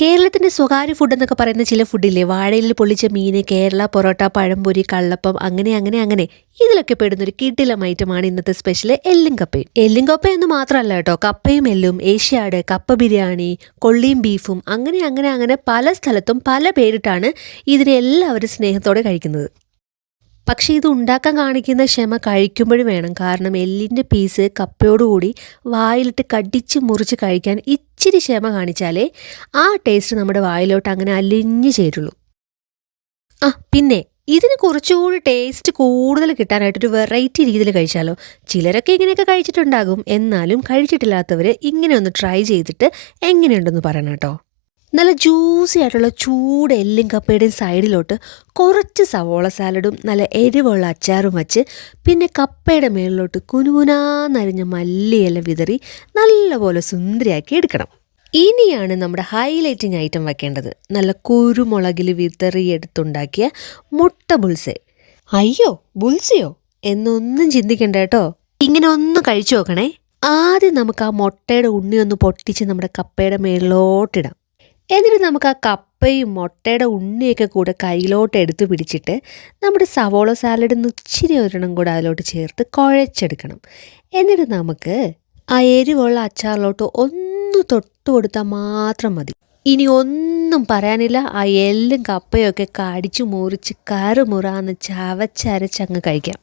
കേരളത്തിൻ്റെ സ്വകാര്യ ഫുഡ് എന്നൊക്കെ പറയുന്ന ചില ഫുഡില്ലേ, വാഴയിൽ പൊള്ളിച്ച മീൻ, കേരള പൊറോട്ട, പഴംപൊരി, കള്ളപ്പം, അങ്ങനെ ഇതിലൊക്കെ പെടുന്നൊരു കിടിലം ഐറ്റമാണ് ഇന്നത്തെ സ്പെഷ്യൽ എല്ലും കപ്പയും. എല്ലും കപ്പ എന്ന് മാത്രമല്ല കേട്ടോ, കപ്പയും എല്ലും, ഏഷ്യാഡ്, കപ്പ ബിരിയാണി, കൊള്ളിയും ബീഫും, അങ്ങനെ പല സ്ഥലത്തും പല പേരിട്ടാണ് ഇതിനെ എല്ലാവരും സ്നേഹത്തോടെ കഴിക്കുന്നത്. പക്ഷേ ഇത് ഉണ്ടാക്കാൻ കാണിക്കുന്ന ക്ഷമ കഴിക്കുമ്പോഴും വേണം. കാരണം എല്ലിൻ്റെ പീസ് കപ്പയോടുകൂടി വായിലിട്ട് കടിച്ച് മുറിച്ച് കഴിക്കാൻ ഇച്ചിരി ക്ഷമ കാണിച്ചാലേ ആ ടേസ്റ്റ് നമ്മുടെ വായിലോട്ട് അങ്ങനെ അലിഞ്ഞു ചേരുള്ളൂ. പിന്നെ ഇതിന് കുറച്ചുകൂടി ടേസ്റ്റ് കൂടുതൽ കിട്ടാനായിട്ടൊരു വെറൈറ്റി രീതിയിൽ കഴിച്ചാലോ. ചിലരൊക്കെ ഇങ്ങനെയൊക്കെ കഴിച്ചിട്ടുണ്ടാകും, എന്നാലും കഴിച്ചിട്ടില്ലാത്തവർ ഇങ്ങനെ ഒന്ന് ട്രൈ ചെയ്തിട്ട് എങ്ങനെയുണ്ടെന്ന് പറയണം കേട്ടോ. നല്ല ജ്യൂസി ആയിട്ടുള്ള ചൂട് എല്ലും കപ്പയുടെയും സൈഡിലോട്ട് കുറച്ച് സവോള സാലഡും നല്ല എരിവുള്ള അച്ചാറും വച്ച്, പിന്നെ കപ്പയുടെ മേളിലോട്ട് കുനുകുനാന്നരിഞ്ഞ മല്ലിയില വിതറി നല്ലപോലെ സുന്ദരിയാക്കി എടുക്കണം. ഇനിയാണ് നമ്മുടെ ഹൈലൈറ്റിംഗ് ഐറ്റം വെക്കേണ്ടത്. നല്ല കുരുമുളകിൽ വിതറിയെടുത്തുണ്ടാക്കിയ മുട്ട ബുൾസെ. അയ്യോ, ബുൾസയോ എന്നൊന്നും ചിന്തിക്കണ്ട കേട്ടോ, ഇങ്ങനെ ഒന്ന് കഴിച്ചു നോക്കണേ. ആദ്യം നമുക്ക് ആ മുട്ടയുടെ ഉണ്ണി ഒന്ന് പൊട്ടിച്ച് നമ്മുടെ കപ്പയുടെ മേളിലോട്ടിടാം. എന്നിട്ട് നമുക്ക് ആ കപ്പയും മുട്ടയുടെ ഉണ്ണിയൊക്കെ കൂടെ കയ്യിലോട്ട് എടുത്ത് പിടിച്ചിട്ട് നമ്മുടെ സവോള സാലഡ് ഇച്ചിരി ഒരെണ്ണം കൂടെ അതിലോട്ട് ചേർത്ത് കുഴച്ചെടുക്കണം. എന്നിട്ട് നമുക്ക് ആ എരിവുള്ള അച്ചാറിലോട്ട് ഒന്ന് തൊട്ട് കൊടുത്താൽ മാത്രം മതി. ഇനി ഒന്നും പറയാനില്ല, ആ എല്ലും കപ്പയൊക്കെ കടിച്ചു മുറിച്ച് കറുമുറാന്ന് ചവച്ചരച്ചങ്ങ് കഴിക്കാം.